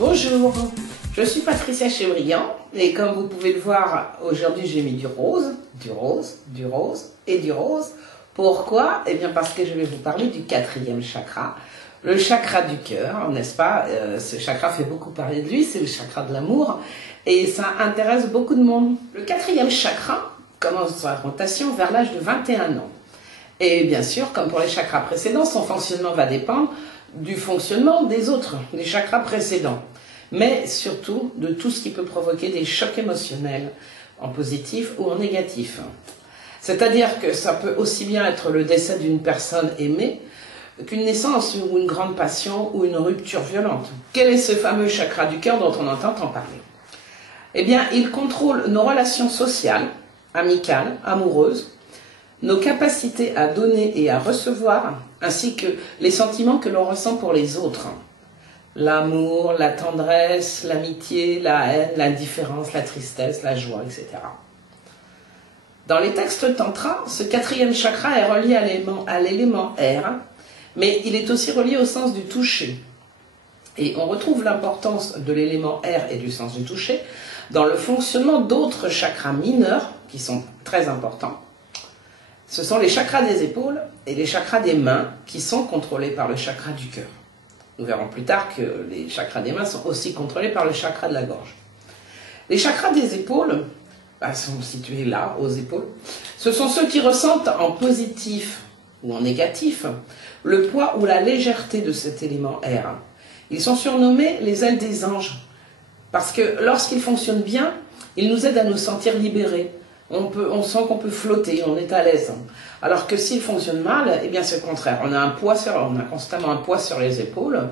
Bonjour, je suis Patricia Chebriand et comme vous pouvez le voir, aujourd'hui j'ai mis du rose, du rose, du rose et du rose. Pourquoi? Eh bien parce que je vais vous parler du quatrième chakra, le chakra du cœur, n'est-ce pas? Ce chakra fait beaucoup parler de lui, c'est le chakra de l'amour et ça intéresse beaucoup de monde. Le quatrième chakra commence sa rotation vers l'âge de 21 ans. Et bien sûr, comme pour les chakras précédents, son fonctionnement va dépendre du fonctionnement des autres, des chakras précédents. Mais surtout de tout ce qui peut provoquer des chocs émotionnels, en positif ou en négatif. C'est-à-dire que ça peut aussi bien être le décès d'une personne aimée, qu'une naissance ou une grande passion ou une rupture violente. Quel est ce fameux chakra du cœur dont on entend en parler? Eh bien, il contrôle nos relations sociales, amicales, amoureuses, nos capacités à donner et à recevoir, ainsi que les sentiments que l'on ressent pour les autres. L'amour, la tendresse, l'amitié, la haine, l'indifférence, la tristesse, la joie, etc. Dans les textes tantra, ce quatrième chakra est relié à l'élément air, mais il est aussi relié au sens du toucher. Et on retrouve l'importance de l'élément air et du sens du toucher dans le fonctionnement d'autres chakras mineurs qui sont très importants. Ce sont les chakras des épaules et les chakras des mains qui sont contrôlés par le chakra du cœur. Nous verrons plus tard que les chakras des mains sont aussi contrôlés par le chakra de la gorge. Les chakras des épaules sont situés là, aux épaules. Ce sont ceux qui ressentent en positif ou en négatif le poids ou la légèreté de cet élément air. Ils sont surnommés les ailes des anges parce que lorsqu'ils fonctionnent bien, ils nous aident à nous sentir libérés. On sent qu'on peut flotter, on est à l'aise. Alors que s'il fonctionne mal, eh bien c'est le contraire. On a constamment un poids sur les épaules,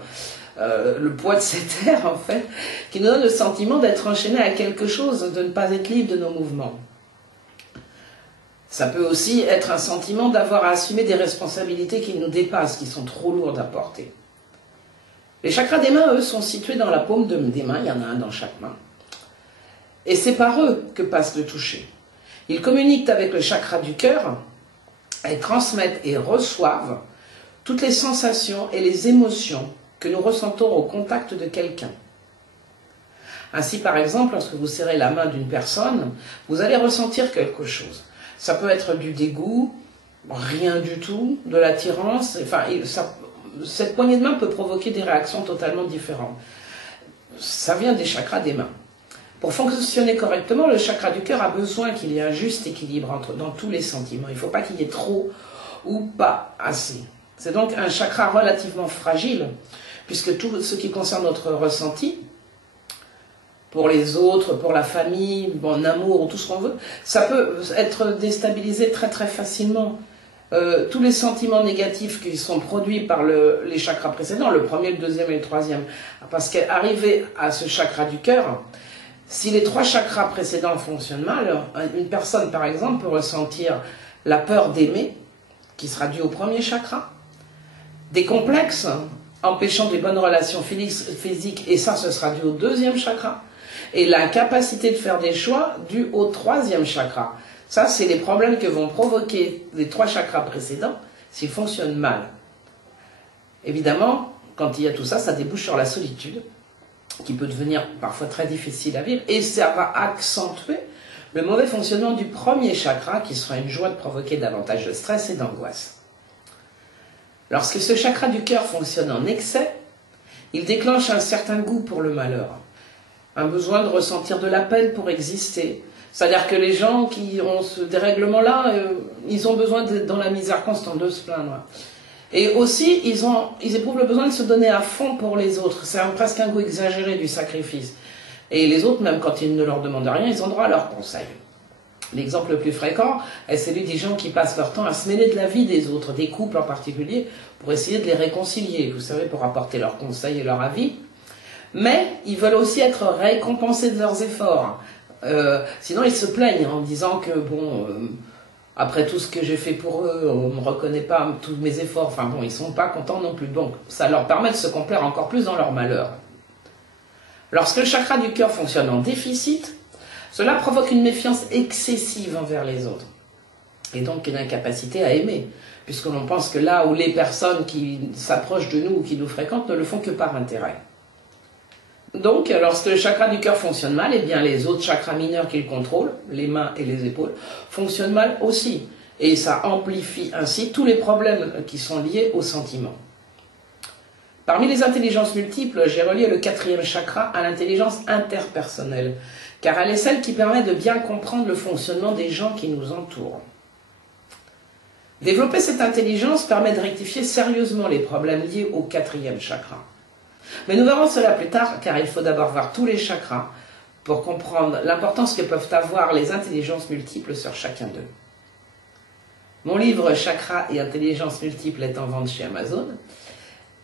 le poids de cet air en fait, qui nous donne le sentiment d'être enchaîné à quelque chose, de ne pas être libre de nos mouvements. Ça peut aussi être un sentiment d'avoir à assumer des responsabilités qui nous dépassent, qui sont trop lourdes à porter. Les chakras des mains, eux, sont situés dans la paume des mains, il y en a un dans chaque main. Et c'est par eux que passe le toucher. Ils communiquent avec le chakra du cœur et transmettent et reçoivent toutes les sensations et les émotions que nous ressentons au contact de quelqu'un. Ainsi, par exemple, lorsque vous serrez la main d'une personne, vous allez ressentir quelque chose. Ça peut être du dégoût, rien du tout, de l'attirance. Enfin, cette poignée de main peut provoquer des réactions totalement différentes. Ça vient des chakras des mains. Pour fonctionner correctement, le chakra du cœur a besoin qu'il y ait un juste équilibre dans tous les sentiments. Il ne faut pas qu'il y ait trop ou pas assez. C'est donc un chakra relativement fragile, puisque tout ce qui concerne notre ressenti, pour les autres, pour la famille, bon, amour, tout ce qu'on veut, ça peut être déstabilisé très très facilement. Tous les sentiments négatifs qui sont produits par les chakras précédents, le premier, le deuxième et le troisième, parce qu'arrivé à ce chakra du cœur, si les trois chakras précédents fonctionnent mal, une personne par exemple peut ressentir la peur d'aimer, qui sera due au premier chakra, des complexes empêchant des bonnes relations physiques, et ça ce sera dû au deuxième chakra, et l'incapacité de faire des choix due au troisième chakra. Ça, c'est les problèmes que vont provoquer les trois chakras précédents s'ils fonctionnent mal. Évidemment, quand il y a tout ça, ça débouche sur la solitude, qui peut devenir parfois très difficile à vivre, et ça va accentuer le mauvais fonctionnement du premier chakra, qui sera une joie de provoquer davantage de stress et d'angoisse. Lorsque ce chakra du cœur fonctionne en excès, il déclenche un certain goût pour le malheur, un besoin de ressentir de la peine pour exister. C'est-à-dire que les gens qui ont ce dérèglement-là, ils ont besoin d'être dans la misère constante, de se plaindre. Et aussi, ils éprouvent le besoin de se donner à fond pour les autres. C'est presque un goût exagéré du sacrifice. Et les autres, même quand ils ne leur demandent rien, ils ont droit à leurs conseils. L'exemple le plus fréquent est celui des gens qui passent leur temps à se mêler de la vie des autres, des couples en particulier, pour essayer de les réconcilier, vous savez, pour apporter leurs conseils et leur avis. Mais ils veulent aussi être récompensés de leurs efforts. Sinon, ils se plaignent en disant que, bon, après tout ce que j'ai fait pour eux, on ne me reconnaît pas tous mes efforts. Enfin bon, ils ne sont pas contents non plus. Donc, ça leur permet de se complaire encore plus dans leur malheur. Lorsque le chakra du cœur fonctionne en déficit, cela provoque une méfiance excessive envers les autres. Et donc une incapacité à aimer. Puisque l'on pense que là où les personnes qui s'approchent de nous ou qui nous fréquentent ne le font que par intérêt. Donc, lorsque le chakra du cœur fonctionne mal, eh bien les autres chakras mineurs qu'il contrôle, les mains et les épaules, fonctionnent mal aussi. Et ça amplifie ainsi tous les problèmes qui sont liés aux sentiments. Parmi les intelligences multiples, j'ai relié le 4e chakra à l'intelligence interpersonnelle, car elle est celle qui permet de bien comprendre le fonctionnement des gens qui nous entourent. Développer cette intelligence permet de rectifier sérieusement les problèmes liés au 4e chakra. Mais nous verrons cela plus tard, car il faut d'abord voir tous les chakras pour comprendre l'importance que peuvent avoir les intelligences multiples sur chacun d'eux. Mon livre « Chakras et intelligences multiples » est en vente chez Amazon.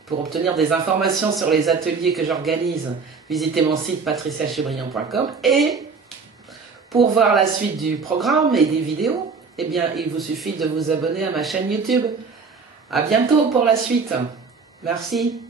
Pour obtenir des informations sur les ateliers que j'organise, visitez mon site patriciachebriant.com. Et pour voir la suite du programme et des vidéos, eh bien, il vous suffit de vous abonner à ma chaîne YouTube. À bientôt pour la suite. Merci.